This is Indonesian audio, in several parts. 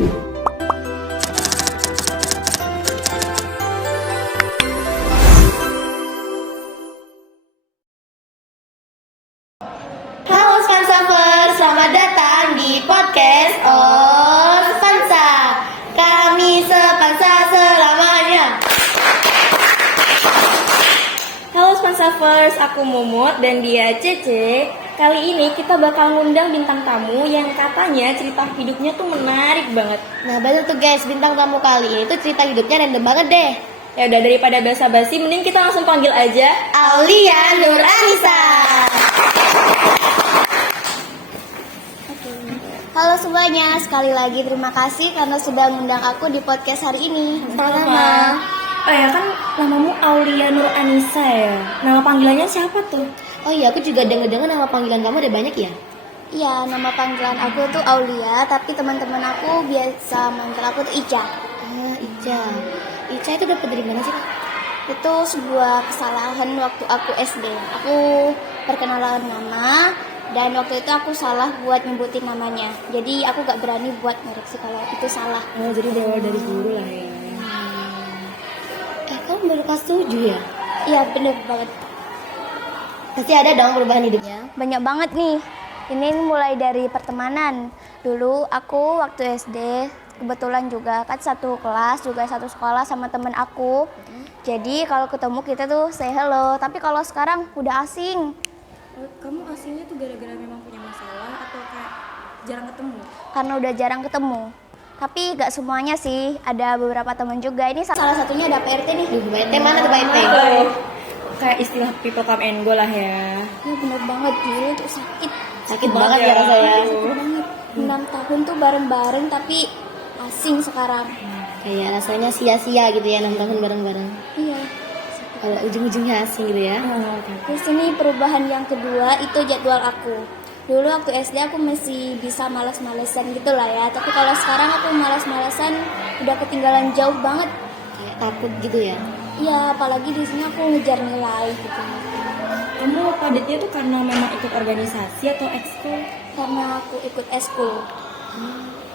Halo Spansavers, selamat datang di podcast Spansa. Kami sepansa selamanya. Halo Spansavers, aku Mumut dan dia Cece. Kali ini kita bakal ngundang bintang tamu yang katanya cerita hidupnya tuh menarik banget. Nah betul tuh guys, bintang tamu kali ini tuh cerita hidupnya random banget deh. Ya udah, daripada basa-basi, mending kita langsung panggil aja Aulia Nur Anissa. Halo semuanya, sekali lagi terima kasih karena sudah mengundang aku di podcast hari ini. Sama-sama. Oh ya, kan namamu Aulia Nur Anissa ya. Nama panggilannya siapa tuh? Oh iya, aku juga dengar nama panggilan kamu ada banyak ya? Iya, nama panggilan aku tuh Aulia, tapi teman-teman aku biasa manggil aku tuh Ica. Ah, Ica. Ica itu dapat dari mana sih, Kak? Itu sebuah kesalahan waktu aku SD. Aku perkenalan nama, dan waktu itu aku salah buat nyebutin namanya. Jadi aku gak berani buat ngoreksi kalau itu salah. Oh, jadi berawal dari dulu lah ya. Kamu baru kelas 7 ya? Iya, bener banget. Pasti ada dong perubahan hidupnya. Banyak banget nih. Ini mulai dari pertemanan. Dulu aku waktu SD kebetulan juga kan satu kelas, juga satu sekolah sama temen aku. Jadi kalau ketemu kita tuh say hello. Tapi kalau sekarang udah asing. Kamu aslinya tuh gara-gara memang punya masalah atau kayak jarang ketemu? Karena udah jarang ketemu. Tapi gak semuanya sih, ada beberapa teman juga. Ini salah satunya ada PRT nih. PRT mana tuh PRT? Kayak istilah people come and go lah ya. Ya bener banget, dulu tuh sakit. Sakit banget banget ya rasanya. Sakit Banget. 6 tahun tuh bareng-bareng tapi asing sekarang. Kayak rasanya sia-sia gitu ya 6 tahun bareng-bareng. Iya. Kalau ujung-ujungnya asing gitu ya. Terus ini perubahan yang kedua itu jadwal aku. Dulu waktu SD aku masih bisa malas-malesan gitu lah ya. Tapi kalau sekarang aku malas-malesan udah ketinggalan jauh banget. Kayak takut gitu ya. Iya, apalagi di sini aku ngejar nilai gitu. Kamu padatnya tuh karena memang ikut organisasi atau ekskul? Karena aku ikut eskul.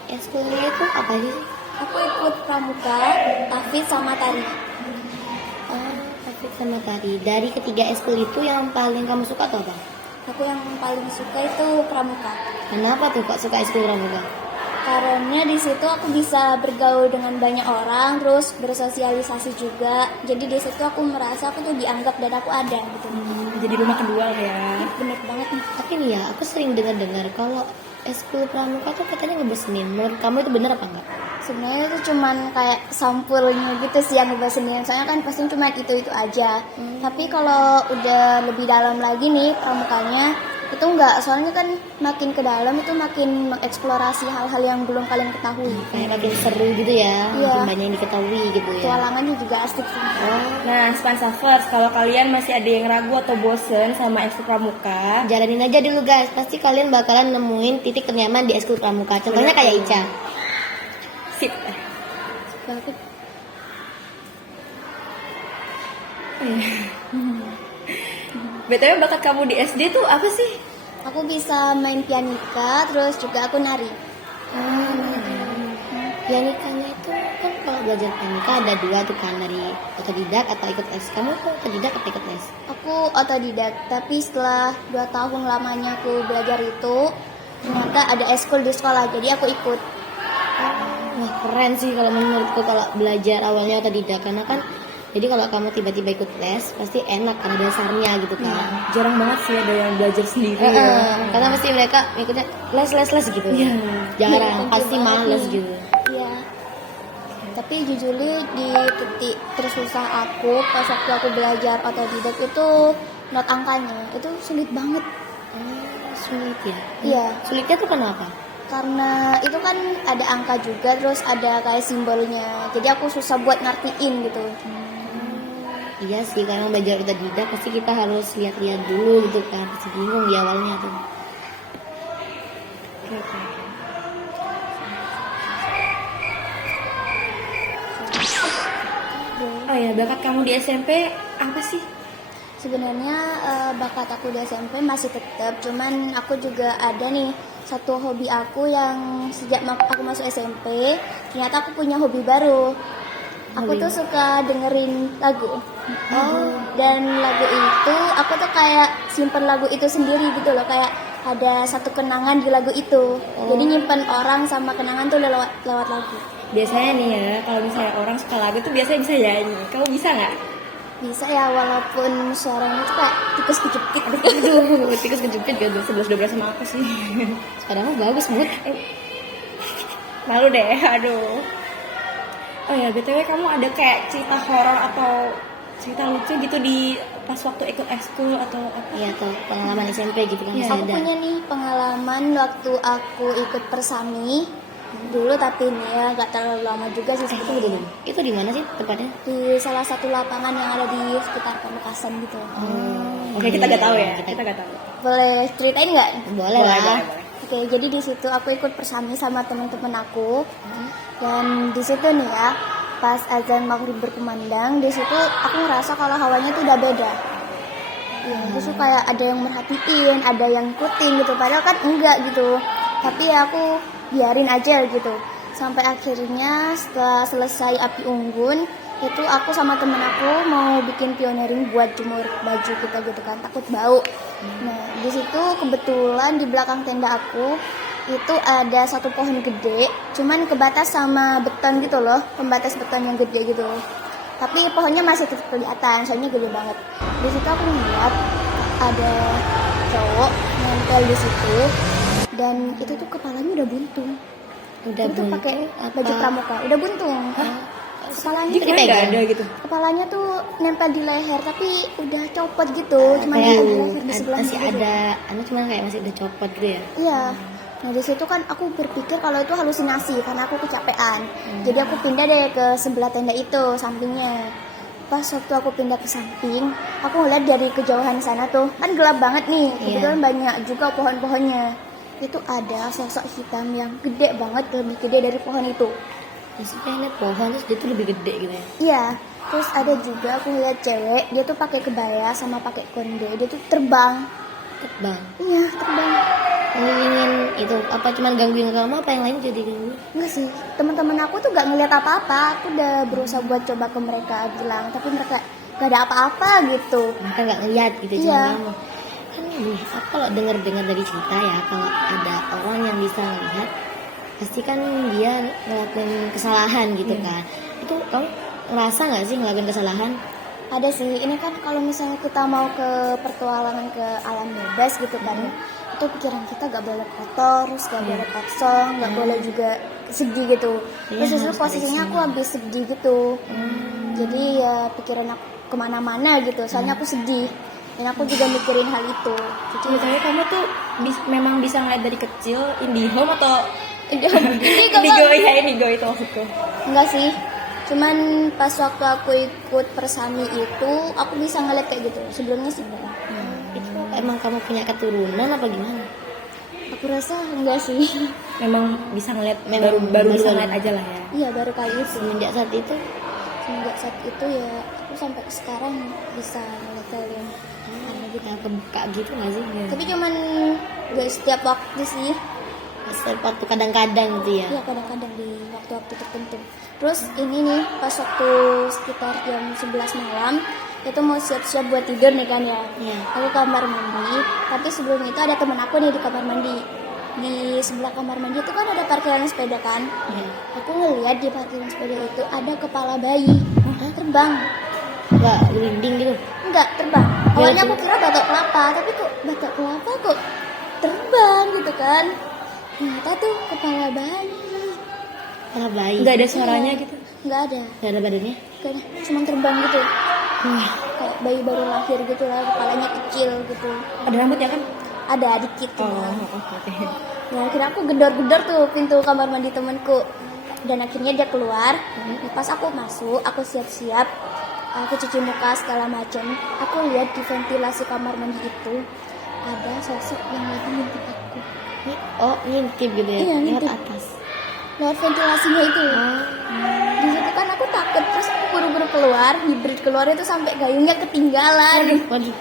Eskulnya itu apa sih? Aku ikut pramuka, tahfidz sama tari. Tahfidz sama tari. Dari ketiga eskul itu yang paling kamu suka atau apa? Aku yang paling suka itu pramuka. Kenapa tuh kok suka eskul pramuka? Karena di situ aku bisa bergaul dengan banyak orang, terus bersosialisasi juga. Jadi di situ aku merasa aku tuh dianggap dan aku ada gitu. Jadi rumah kedua lah ya. Bener banget nih. Tapi nih ya, aku sering dengar kalau eskul pramuka tuh katanya ngebesenin. Menurut kamu itu bener apa enggak? Sebenarnya itu cuman kayak sampulnya gitu sih yang ngebesenin. Soalnya kan pasti cuma itu aja. Tapi kalau udah lebih dalam lagi nih pramukanya, itu enggak. Soalnya kan makin ke dalam itu makin mengeksplorasi hal-hal yang belum kalian ketahui. Kayak makin seru gitu ya. Iya. Makin banyak yang diketahui gitu ya. Petualangannya juga asik sih. Nah, Spansavers, kalau kalian masih ada yang ragu atau bosen sama ekskul pramuka, jalanin aja dulu guys. Pasti kalian bakalan nemuin titik ternyaman di ekskul pramuka. Contohnya kayak Ica. sip. Banget. BTW bakat kamu di SD tuh apa sih? Aku bisa main pianika, terus juga aku nari. Pianikanya itu kan kalau belajar pianika ada dua tuh kan, dari otodidak atau ikut les. Kamu tuh otodidak atau ikut les? Aku otodidak, tapi setelah 2 tahun lamanya aku belajar itu, ternyata ada eskul di sekolah, jadi aku ikut. Wah keren sih kalau menurutku kalau belajar awalnya otodidak, karena kan jadi kalau kamu tiba-tiba ikut les pasti enak karena dasarnya gitu kan. Jarang banget sih ada yang belajar sendiri ya. Karena pasti mereka ikutnya les gitu. Iya. Jarang, pasti males gitu. Iya. Tapi jujur di titik tersusah aku pas waktu aku belajar otodidak itu not angkanya itu sulit banget. Sulit ya? Iya. Sulitnya tuh kenapa? Karena itu kan ada angka juga, terus ada kayak simbolnya. Jadi aku susah buat ngertiin gitu. Iya sih, karena belajar otodidak pasti kita harus lihat-lihat dulu gitu kan. Pasti bingung di awalnya tuh. Oke. Oh ya, bakat kamu di SMP apa sih? Sebenarnya bakat aku di SMP masih tetap, cuman aku juga ada nih satu hobi aku yang sejak aku masuk SMP, ternyata aku punya hobi baru. Aku tuh suka dengerin lagu. Dan lagu itu aku tuh kayak simpen lagu itu sendiri gitu loh, kayak ada satu kenangan di lagu itu. Jadi nyimpen orang sama kenangan tuh lewat lagu. Biasanya nih ya, kalau misalnya orang suka lagu tuh biasanya bisa nyanyi. Kamu bisa nggak? Bisa ya, walaupun suaranya tuh kayak tikus kejepit. Aduh, tikus kejepit gak tuh 11-12 sama aku sih. Suaramu bagus banget. Malu deh, aduh. Oh ya, BTW kamu ada kayak cerita horor atau cerita lucu gitu di pas waktu ikut ekskul atau apa? Iya tuh, pengalaman SMP gitu kan. Iya. Masih Aku ada. punya nih pengalaman waktu aku ikut persami dulu, tapi ini ya gak terlalu lama juga sih sebetulnya. Itu di mana sih tempatnya? Di salah satu lapangan yang ada di sekitar Pamekasan gitu. Oke, kita nggak tahu ya. Kita nggak tahu. Boleh ceritain nggak? Boleh lah. Oke, jadi di situ aku ikut persami sama teman-teman aku. Dan di situ nih ya, pas azan maghrib berkumandang, di situ aku ngerasa kalau hawanya tuh udah beda. Ya, terus tuh kayak ada yang merhatiin, ada yang ikutin gitu. Padahal kan enggak gitu. Tapi ya aku biarin aja gitu. Sampai akhirnya setelah selesai api unggun, itu aku sama temen aku mau bikin pioneering buat jemur baju kita gitu kan, takut bau. Nah, di situ kebetulan di belakang tenda aku itu ada satu pohon gede, cuman kebatas sama beton gitu loh, pembatas beton yang gede gitu. Tapi pohonnya masih tetap kelihatan, soalnya gede banget. Di situ aku ngeliat ada cowok nempel di situ, dan itu tuh kepalanya udah buntung. Udah Itu tuh pakai baju pramuka, udah buntung. Kepalanya Jadi tuh nggak ada gitu. kepalanya tuh nempel di leher, tapi udah copot gitu, cuma nempel di leher di sebelah masih gitu. ada, cuma kayak masih udah copot gitu ya. Iya. Nah di situ kan aku berpikir kalau itu halusinasi karena aku kecapean. Jadi aku pindah deh ke sebelah tenda itu, sampingnya. Pas waktu aku pindah ke samping, aku ngeliat dari kejauhan sana tuh, kan gelap banget nih. Kebetulan banyak juga pohon-pohonnya. Itu ada sosok hitam yang gede banget, lebih gede dari pohon itu. Maksudnya lihat pohon terus dia tuh lebih gede gitu ya. Iya. Terus ada juga aku lihat cewek, dia tuh pakai kebaya sama pakai konde, dia tuh terbang. Terbang. Iya, terbang. Ingin itu apa cuman gangguin kamu, apa yang lain jadi ganggu? Enggak sih, teman-teman aku tuh gak ngeliat apa-apa. Aku udah berusaha buat coba ke mereka bilang, tapi mereka gak ada apa-apa gitu. Mereka nggak ngeliat gitu, Iya. cuma kamu. Kan ini, aku kalau dengar dari cerita ya, kalau ada orang yang bisa ngelihat, pasti kan dia ngelakuin kesalahan gitu kan. Itu kamu ngerasa nggak sih ngelakuin kesalahan? Ada sih, ini kan kalau misalnya kita mau ke pertualangan ke alam bebas gitu kan, itu pikiran kita gak boleh kotor, terus gak boleh kosong, gak boleh juga sedih gitu. Terus itu posisinya aku habis sedih gitu. Jadi ya pikiran aku kemana-mana gitu, soalnya aku sedih. Dan aku juga mikirin hal itu. Jadi Ceritanya kamu tuh memang bisa ngeliat dari kecil IndiHome atau ini Indigo ya, Indigo itu maksudku. enggak sih. Cuman pas waktu aku ikut persami itu, aku bisa ngeliat kayak gitu. Sebelumnya sih enggak. Itu emang kamu punya keturunan apa gimana? Aku rasa enggak sih. Memang bisa ngeliat, Memang baru bisa baru- ngeliat aja lah ya. Iya, baru kali itu. Semenjak saat itu Semenjak saat itu ya, aku sampai sekarang bisa ngeliat hal yang aneh gitu. kayak kebuka gitu nggak sih? Tapi cuman gak setiap waktu sih. Waktu kadang-kadang gitu ya. Iya, kadang-kadang di waktu-waktu tertentu. Terus ini nih, pas waktu sekitar jam 11 malam, itu mau siap-siap buat tidur nih kan ya. Iya. Aku kamar mandi, tapi sebelum itu ada temen aku nih di kamar mandi. Di sebelah kamar mandi itu kan ada parkiran sepeda kan. Iya. Aku ngeliat di parkiran sepeda itu ada kepala bayi terbang. Nggak merinding gitu. Enggak, terbang. Awalnya aku kira batok kelapa, tapi kok batok kelapa kok terbang gitu kan. Ternyata tuh kepala bayi. Kepala bayi. Nggak ada suaranya gitu. Enggak ada. Nggak ada badannya. Nggak ada. Cuma terbang gitu. Wah, Kayak bayi baru lahir gitu lah, kepalanya kecil gitu. Ada rambutnya kan? Ada dikit cuma. Oke. Nah, akhirnya aku gedor-gedor tuh pintu kamar mandi temanku. Dan akhirnya dia keluar. Pas aku masuk, aku siap-siap. Aku cuci muka segala macam. Aku lihat di ventilasi kamar mandi itu ada sosok yang lagi ngintip aku. oh ngintip gitu ya? Iya, Lewat ngintip. atas. Lewat ventilasinya itu. Di situ kan aku takut, terus aku buru-buru keluar. Hibrid keluar itu sampai gayungnya ketinggalan. Waduh,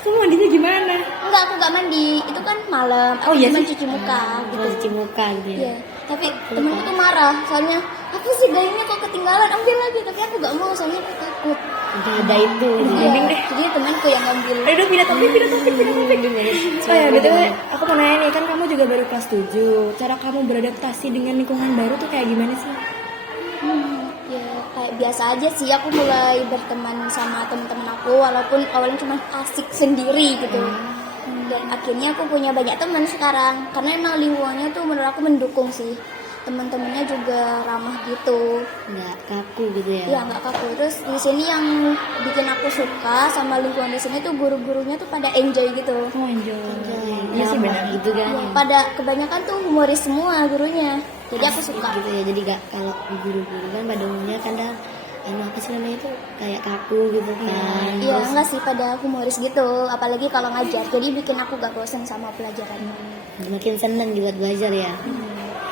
Kamu mandinya gimana? Enggak, aku gak mandi. Itu kan malam. Oh, Aku iya cuma sih? cuci muka gitu. Cuci muka gitu ya. Iya. Tapi temenku tuh marah. Soalnya apa sih gayanya kok ketinggalan? Ambil lagi. Tapi aku gak mau. Soalnya aku takut. Udah ada itu. Iya. Mending deh. Jadi temanku yang ngambil. Aduh, pindah topik. Oh ya, BTW aku mau nanya nih, kan kamu juga baru kelas 7. Cara kamu beradaptasi dengan lingkungan baru tuh kayak gimana sih? Ya kayak biasa aja sih. Aku mulai berteman sama teman-teman aku. Walaupun awalnya cuma asik sendiri gitu. Dan akhirnya aku punya banyak teman sekarang. Karena emang lingkungannya tuh menurut aku mendukung sih. Teman-temannya juga ramah gitu. Nggak kaku gitu ya. Iya nggak kaku. Terus di sini yang bikin aku suka sama lingkungan di sini tuh guru-gurunya tuh pada enjoy gitu. Oh, enjoy. Iya sih benar gitu kan. Iya, pada kebanyakan tuh humoris semua gurunya. Jadi aku suka. Gitu ya. Jadi gak kalau guru-guru kan pada umumnya kadang apa sih namanya itu kayak kaku gitu kan. Iya enggak sih, pada humoris gitu. Apalagi kalau ngajar. Jadi bikin aku gak bosen sama pelajarannya. Makin seneng buat belajar ya.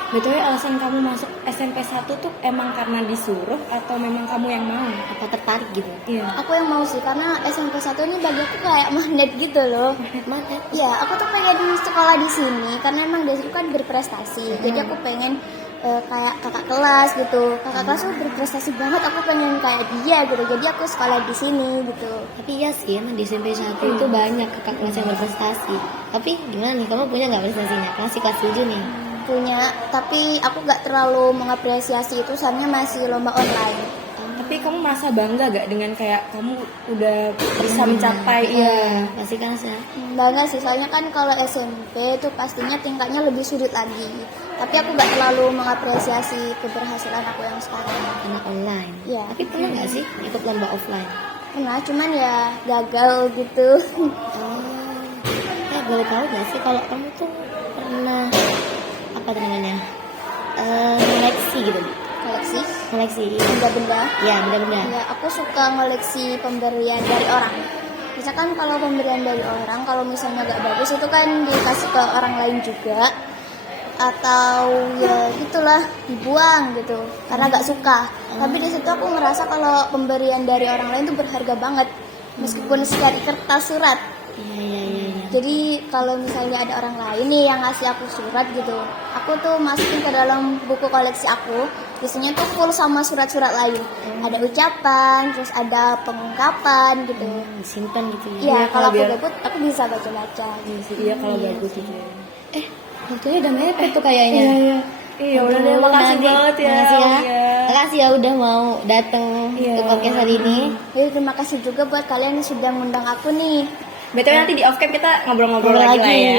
BTW alasan kamu masuk SMP 1 tuh emang karena disuruh atau memang kamu yang mau? Apa tertarik gitu? Iya. Aku yang mau sih karena SMP 1 ini bagi aku kayak magnet gitu loh. Mana? Iya, aku tuh pengen sekolah di sini karena emang di situ kan berprestasi. Jadi aku pengen kayak kakak kelas gitu. Kakak kelas tuh berprestasi banget. Aku pengen kayak dia gitu. Jadi aku sekolah di sini gitu. Tapi iya sih emang di SMP 1 itu banyak kakak kelas yang berprestasi. Tapi gimana nih, kamu punya nggak prestasinya? Masih kelas 7 nih. Punya, tapi aku gak terlalu mengapresiasi itu soalnya masih lomba online. Tapi kamu merasa bangga gak dengan kayak kamu udah bisa mencapai Pasti kan saya Bangga sih, soalnya kan kalau SMP itu pastinya tingkatnya lebih sulit lagi. Tapi aku gak terlalu mengapresiasi keberhasilan aku yang sekarang. anak online. Iya. Tapi pernah nggak sih ikut lomba offline? Pernah, cuman ya gagal gitu. Boleh tahu nggak sih kalau kamu tuh pernah apa namanya koleksi gitu? Koleksi Iya. benda-benda. Ya benda-benda. Ya, aku suka ngoleksi pemberian dari orang. Misalkan kalau pemberian dari orang, kalau misalnya gak bagus itu kan dikasih ke orang lain juga. Atau ya gitulah, dibuang gitu karena gak suka. Tapi di situ aku ngerasa kalau pemberian dari orang lain tuh berharga banget. Meskipun sekali kertas surat. Iya. Jadi kalau misalnya ada orang lain nih yang ngasih aku surat gitu, aku tuh masukin ke dalam buku koleksi aku. Biasanya tuh full sama surat-surat lain. Ada ucapan, terus ada pengungkapan gitu. Simpan gitu ya. Iya, Iya, kalau kalau aku biar- gabut, aku bisa baca-baca. Iya kalau bagus gitu. Waktunya udah mepet tuh kayaknya. Iya udah deh, makasih banget ya. Makasih ya. Iya. Makasih ya udah mau datang Iya. ke podcast hari ini. Jadi terima kasih juga buat kalian yang sudah ngundang aku nih. BTW nanti di off cam kita ngobrol-ngobrol lagi lah ya.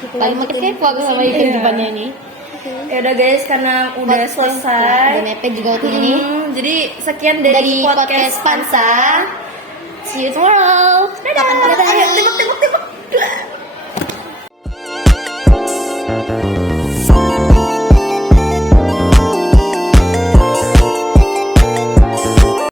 Gitu Paling lanjutin. makin kepo aku sama kehidupannya ini. Oke. Ya udah guys, karena udah selesai. Udah mepet juga waktunya nih. Jadi sekian dari podcast Pansa. See you tomorrow. Kapan-kapan Dadah. ayo